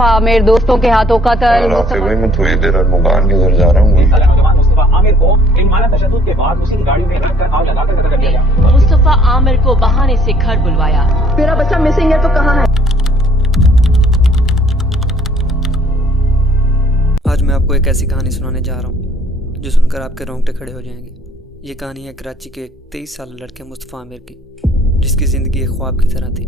मुस्तफा आमिर दोस्तों के हाथों कत्ल। राफी भाई मैं थोड़ी देर अरमुगान के घर जा रहा हूँ। मुस्तफा आमिर को इनमाना तशद्दुद के बाद उसी गाड़ी में रखकर आग लगाकर कत्ल कर दिया गया। मुस्तफा आमिर को बहाने से घर बुलवाया। मेरा बच्चा मिसिंग है तो कहाँ है? आज मैं आपको एक ऐसी कहानी सुनाने जा रहा हूँ जो सुनकर आपके रोंगटे खड़े हो जाएंगे। ये कहानी है कराची के 23 साल लड़के मुस्तफा आमिर की, जिसकी ज़िंदगी एक ख्वाब की तरह थी,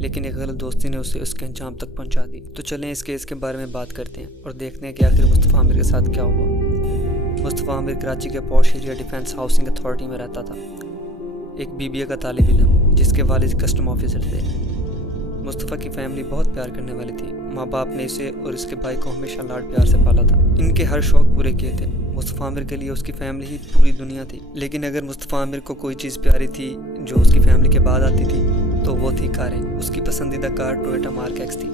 लेकिन एक गलत दोस्ती ने उसे उसके अंजाम तक पहुंचा दी। तो चलें इस केस के बारे में बात करते हैं और देखते हैं कि आखिर मुस्तफा आमिर के साथ क्या हुआ। मुस्तफा आमिर कराची के posh area defence housing authority में रहता था। एक बीबीए का तालिब इल्म जिसके वालिद कस्टम ऑफिसर थे। मुस्तफ़ा की फैमिली बहुत प्यार करने वाली थी। माँ बाप ने इसे और इसके भाई को हमेशा लाड प्यार से पाला था। इनके हर शौक पूरे किए थे। मुस्तफ़ा आमिर के लिए उसकी फैमिली ही पूरी दुनिया थी। लेकिन अगर मुस्तफ़ा आमिर को कोई चीज़ प्यारी थी जो उसकी फैमिली के बाद आती थी तो वो थी कारें। उसकी पसंदीदा कार टोयोटा मार्क एक्स थी,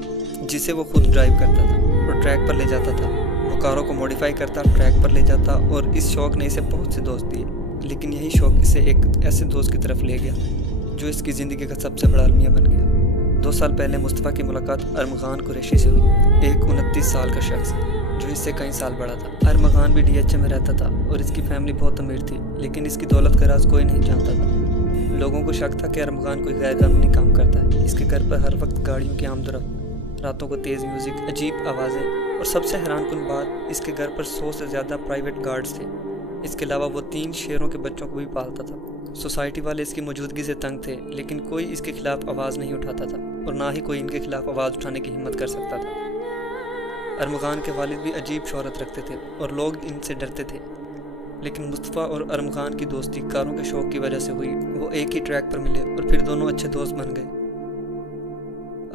जिसे वो खुद ड्राइव करता था और ट्रैक पर ले जाता था। वो कारों को मॉडिफाई करता, ट्रैक पर ले जाता और इस शौक़ ने इसे बहुत से दोस्त दिए। लेकिन यही शौक़ इसे एक ऐसे दोस्त की तरफ ले गया जो इसकी ज़िंदगी का सबसे बड़ा अलमिया बन गया। 2 साल पहले मुस्तफ़ा की मुलाकात अरमगान कुरैशी से हुई, एक 29 साल का शख्स जो इससे कई साल बड़ा था। अरमगान भी DHA में रहता था और इसकी फैमिली बहुत अमीर थी, लेकिन इसकी दौलत का राज कोई नहीं जानता था। लोगों को शक था कि अरमगान कोई गैर कानूनी काम करता है। इसके घर पर हर वक्त गाड़ियों की आमदरफ्त, रातों को तेज़ म्यूज़िक, अजीब आवाज़ें और सबसे हैरानकुन बात, इसके घर पर 100 से ज़्यादा प्राइवेट गार्ड्स थे। इसके अलावा वो 3 शेरों के बच्चों को भी पालता था। सोसाइटी वाले इसकी मौजूदगी से तंग थे, लेकिन कोई इसके खिलाफ आवाज़ नहीं उठाता था और ना ही कोई इनके खिलाफ आवाज़ उठाने की हिम्मत कर सकता था। अरमगान के वालिद भी अजीब शोहरत रखते थे और लोग इनसे डरते थे। लेकिन मुस्तफ़ा और अरमगान की दोस्ती कारों के शौक़ की वजह से हुई। वो एक ही ट्रैक पर मिले और फिर दोनों अच्छे दोस्त बन गए।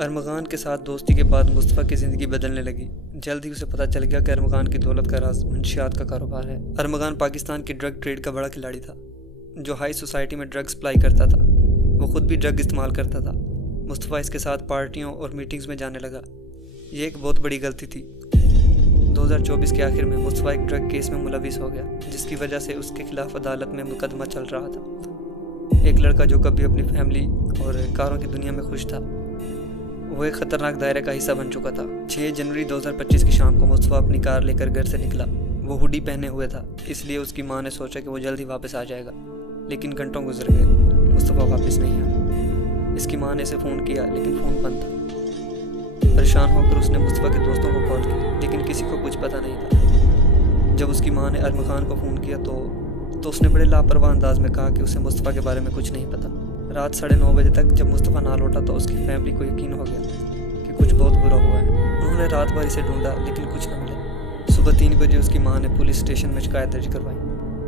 अरमगान के साथ दोस्ती के बाद मुस्तफ़ा की ज़िंदगी बदलने लगी। जल्द ही उसे पता चल गया कि अरमगान की दौलत का राज मंशियात का कारोबार है। अरमगान पाकिस्तान की ड्रग ट्रेड का बड़ा खिलाड़ी था, जो हाई सोसाइटी में ड्रग सप्लाई करता था। वो खुद भी ड्रग इस्तेमाल करता था। मुस्तफ़ा इसके साथ पार्टियों और मीटिंग्स में जाने लगा। ये एक बहुत बड़ी गलती थी। 2024 के आखिर में मुस्तफ़ा एक ड्रग केस में मुलविस हो गया, जिसकी वजह से उसके खिलाफ अदालत में मुकदमा चल रहा था। एक लड़का जो कभी अपनी फैमिली और कारों की दुनिया में खुश था, वो एक ख़तरनाक दायरे का हिस्सा बन चुका था। 6 जनवरी 2025 की शाम को मुस्तफ़ा अपनी कार लेकर घर से निकला। वो हुडी पहने हुए था, इसलिए उसकी माँ ने सोचा कि वो जल्द ही वापस आ जाएगा। लेकिन घंटों गुजर गए, मुस्तफ़ा वापस नहीं आया। इसकी माँ ने इसे फ़ोन किया, लेकिन फ़ोन बंद था। परेशान होकर उसने मुस्तफ़ा के दोस्तों को कॉल की, लेकिन किसी को कुछ पता नहीं था। जब उसकी माँ ने अरमगान को फ़ोन किया तो उसने बड़े लापरवाह अंदाज में कहा कि उसे मुस्तफ़ा के बारे में कुछ नहीं पता। रात 9:30 बजे तक जब मुस्तफ़ा ना लौटा तो उसकी फैमिली को यकीन हो गया कि कुछ बहुत बुरा हुआ है। उन्होंने रात भर इसे ढूंढा, लेकिन कुछ न मिला। सुबह 3 बजे उसकी माँ ने पुलिस स्टेशन में शिकायत दर्ज करवाई,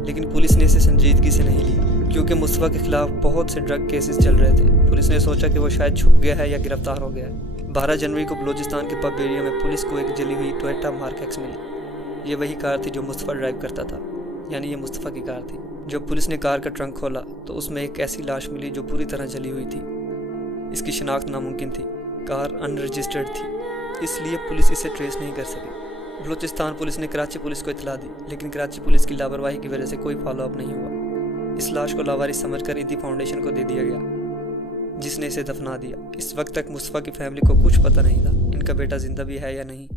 लेकिन पुलिस ने इसे संजीदगी से नहीं लिया, क्योंकि मुस्तफ़ा के खिलाफ बहुत से ड्रग केसेस चल रहे थे। पुलिस ने सोचा कि वो शायद छुप गया है या गिरफ्तार हो गया है। 12 जनवरी को बलूचिस्तान के पब एरिया में पुलिस को एक जली हुई टोयोटा मार्क एक्स मिली। ये वही कार थी जो मुस्तफ़ा ड्राइव करता था, यानी ये मुस्तफ़ा की कार थी। जब पुलिस ने कार का ट्रंक खोला तो उसमें एक ऐसी लाश मिली जो पूरी तरह जली हुई थी। इसकी शिनाख्त नामुमकिन थी। कार अनरजिस्टर्ड थी, इसलिए पुलिस इसे ट्रेस नहीं कर सकी। बलूचिस्तान पुलिस ने कराची पुलिस को इतला दी, लेकिन कराची पुलिस की लापरवाही की वजह से कोई फॉलोअप नहीं हुआ। इस लाश को लावारिस समझकर ईदी फाउंडेशन को दे दिया गया, जिसने इसे दफना दिया। इस वक्त तक मुस्तफ़ा की फैमिली को कुछ पता नहीं था इनका बेटा जिंदा भी है या नहीं।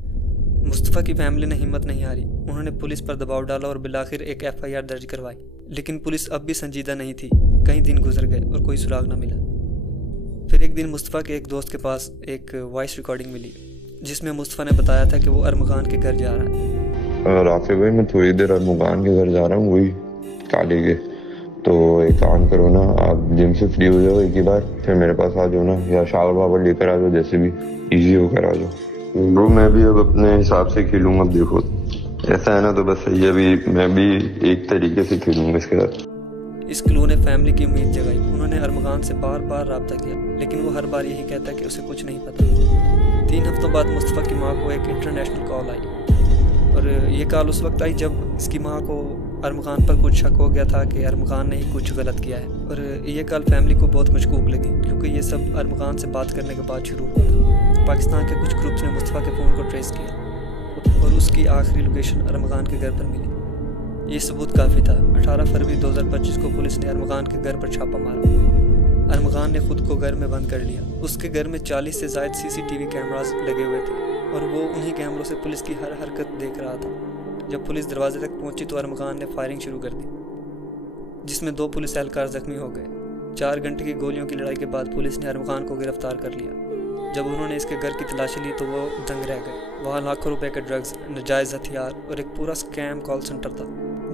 मुस्तफ़ा की फैमिली ने हिम्मत नहीं हारी। उन्होंने पुलिस पर दबाव डाला और बिलाखिर एक FIR दर्ज करवाई, लेकिन पुलिस अब भी संजीदा नहीं थी। कई दिन गुजर गए और कोई सुराग न मिला। फिर एक दिन मुस्तफ़ा के एक दोस्त के पास एक वॉइस रिकॉर्डिंग मिली, जिसमें मुस्तफ़ा ने बताया था कि वो अरमगान के घर जा रहा है। राफी भाई मैं थोड़ी देर अरमुगान के घर जा रहा हूँ, वही काली के। तो एक काम करो ना, आप जिम से फ्री हो जाओ एक ही बार, फिर मेरे पास आ जाओ ना, या शावर वावर लेकर आ जाओ, जैसे भी इजी होकर आ जाओ। ब्रो मैं भी अब अपने हिसाब से खेलूंगा। अब देखो ऐसा है ना, तो बस सही है, अभी मैं भी एक तरीके से खेलूंगा इसके साथ। इस क्लू ने फैमिली की उम्मीद जगाई। उन्होंने अरमगान से बार बार रब्ता किया, लेकिन वो हर बार यही कहता कि उसे कुछ नहीं पता। 3 हफ्तों बाद मुस्तफ़ा की माँ को एक इंटरनेशनल कॉल आई, और ये कॉल उस वक्त आई जब इसकी माँ को अरमगान पर कुछ शक हो गया था कि अरमगान ने ही कुछ गलत किया है। और ये कॉल फैमिली को बहुत मशकूक लगी, क्योंकि ये सब अरमगान से बात करने के बाद शुरू हुआ था। पाकिस्तान के कुछ ग्रुप्स ने मुस्तफ़ा के फ़ोन को ट्रेस किया और उसकी आखिरी लोकेशन अरमगान के घर पर मिली। ये सबूत काफ़ी था। 18 फरवरी 2025 को पुलिस ने अरमगान के घर पर छापा मारा। अरमगान ने खुद को घर में बंद कर लिया। उसके घर में 40 से ज़ायद CCTV कैमरास लगे हुए थे اور وہ انہی کیمروں سے پولیس کی ہر حرکت دیکھ رہا تھا۔ جب پولیس دروازے تک پہنچی تو ارمغان نے فائرنگ شروع کر دی، جس میں 2 پولیس اہلکار زخمی ہو گئے۔ 4 گھنٹے کی گولیوں کی لڑائی کے بعد پولیس نے ارمغان کو گرفتار کر لیا۔ جب انہوں نے اس کے گھر کی تلاشی لی تو وہ دنگ رہ گئے۔ وہاں لاکھوں روپے کے ڈرگز، ناجائز ہتھیار اور ایک پورا سکیم کال سینٹر تھا،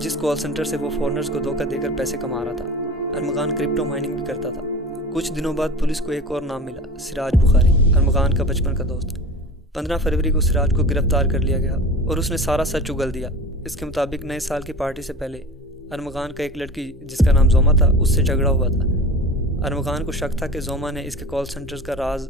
جس کال سینٹر سے وہ فورنرز کو دھوکہ دے کر پیسے کما رہا تھا۔ ارمغان کرپٹو مائننگ بھی کرتا تھا۔ کچھ دنوں بعد پولیس کو ایک اور نام ملا، سراج بخاری، ارمغان کا بچپن کا دوست۔ 15 فروری کو سراج کو گرفتار کر لیا گیا اور اس نے سارا سچ اگل دیا۔ اس کے مطابق نئے سال کی پارٹی سے پہلے ارمغان کا ایک لڑکی جس کا نام زوما تھا اس سے جھگڑا ہوا تھا۔ ارمغان کو شک تھا کہ زوما نے اس کے کال سینٹرز کا راز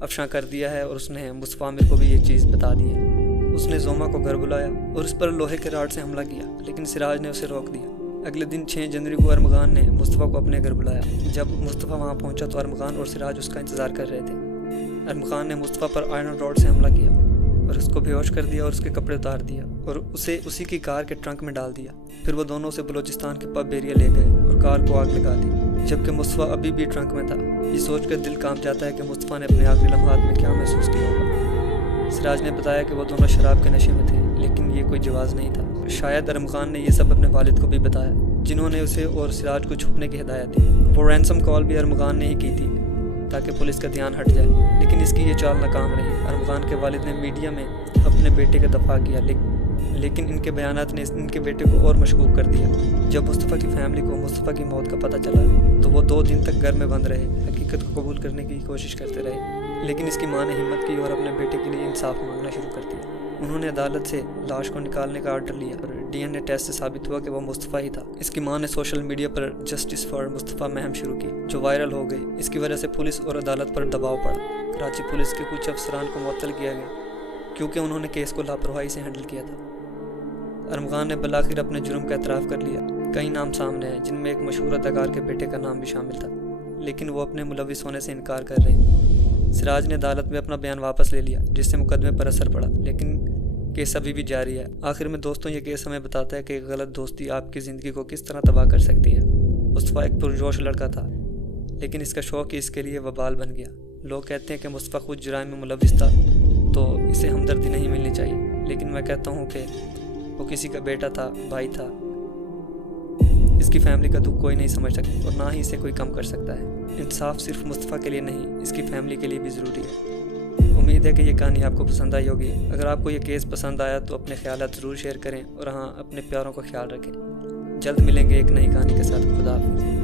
افشاں کر دیا ہے اور اس نے مصطفیٰ عامر کو بھی یہ چیز بتا دی ہے۔ اس نے زوما کو گھر بلایا اور اس پر لوہے کے راڈ سے حملہ کیا، لیکن سراج نے اسے روک دیا۔ اگلے دن 6 جنوری کو ارمغان نے مصطفیٰ کو اپنے گھر بلایا۔ جب مصطفیٰ وہاں پہنچا تو ارمغان اور سراج اس کا انتظار کر رہے تھے۔ ارمغان نے مصطفیٰ پر آئرن راڈ سے حملہ کیا اور اس کو بے ہوش کر دیا اور اس کے کپڑے اتار دیا اور اسے اسی کی کار کے ٹرنک میں ڈال دیا۔ پھر وہ دونوں سے بلوچستان کے پب ایریا لے گئے اور کار کو آگ لگا دی، جبکہ مصطفیٰ ابھی بھی ٹرنک میں تھا۔ یہ سوچ کر دل کانپ جاتا ہے کہ مصطفیٰ نے اپنے آخری لمحات میں کیا محسوس کیا ہوگا۔ سراج نے بتایا کہ وہ دونوں شراب کے نشے میں تھے، لیکن یہ کوئی جواز نہیں تھا۔ شاید ارمغان نے یہ سب اپنے والد کو بھی بتایا، جنہوں نے اسے اور سراج کو چھپنے کی ہدایت دی۔ وہ رینسم کال بھی ارمغان نے ہی کی تھی تاکہ پولیس کا دھیان ہٹ جائے، لیکن اس کی یہ چال ناکام رہی۔ ارمغان کے والد نے میڈیا میں اپنے بیٹے کا دفاع کیا، لیکن ان کے بیانات نے ان کے بیٹے کو اور مشکوک کر دیا۔ جب مصطفیٰ کی فیملی کو مصطفیٰ کی موت کا پتہ چلا تو وہ 2 دن تک گھر میں بند رہے، حقیقت کو قبول کرنے کی کوشش کرتے رہے، لیکن اس کی ماں نے ہمت کی اور اپنے بیٹے کے لیے انصاف مانگنا شروع کر دیا۔ انہوں نے عدالت سے لاش کو نکالنے کا آرڈر لیا اور DNA ٹیسٹ سے ثابت ہوا کہ وہ مصطفیٰ ہی تھا۔ اس کی ماں نے سوشل میڈیا پر جسٹس فار مصطفیٰ مہم شروع کی، جو وائرل ہو گئی۔ اس کی وجہ سے پولیس اور عدالت پر دباؤ پڑا۔ کراچی پولیس کے کچھ افسران کو معطل کیا گیا کیونکہ انہوں نے کیس کو لاپرواہی سے ہینڈل کیا تھا۔ ارمغان نے بالآخر اپنے جرم کا اعتراف کر لیا۔ کئی نام سامنے ہیں، جن میں ایک مشہور اداکار کے بیٹے کا نام بھی شامل تھا، لیکن وہ اپنے ملوث ہونے سے انکار کر رہے ہیں۔ سراج نے عدالت میں اپنا بیان واپس لے لیا، جس سے مقدمے پر اثر پڑا، لیکن کیس ابھی بھی جاری ہے۔ آخر میں دوستوں، یہ کیس ہمیں بتاتا ہے کہ ایک غلط دوستی آپ کی زندگی کو کس طرح تباہ کر سکتی ہے۔ مصطفیٰ ایک پرجوش لڑکا تھا، لیکن اس کا شوق ہی اس کے لیے وبال بن گیا۔ لوگ کہتے ہیں کہ مصطفیٰ خود جرائم میں ملوث تھا تو اسے ہمدردی نہیں ملنی چاہیے، لیکن میں کہتا ہوں کہ وہ کسی کا بیٹا تھا، بھائی تھا۔ اس کی فیملی کا دکھ کوئی نہیں سمجھ سکتا اور نہ ہی اسے کوئی کم کر سکتا ہے۔ انصاف صرف مصطفیٰ کے لیے نہیں، اس کی فیملی کے لیے بھی ضروری ہے۔ امید ہے کہ یہ کہانی آپ کو پسند آئی ہوگی۔ اگر آپ کو یہ کیس پسند آیا تو اپنے خیالات ضرور شیئر کریں اور ہاں، اپنے پیاروں کا خیال رکھیں۔ جلد ملیں گے ایک نئی کہانی کے ساتھ۔ خدا حافظ۔